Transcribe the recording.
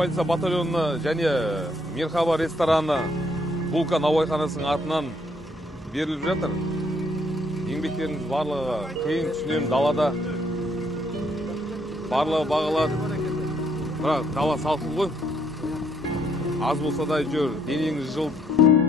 полиция батальонына және Мерхаба рестораны Булка наубайханасының атынан беріліп жатыр. Еңбектеріңіз барлығы қиын, түсінем, далада барлығы бағалады. Бірақ дала салқын ғой. Аз болса да жүр, денеңіз жылы.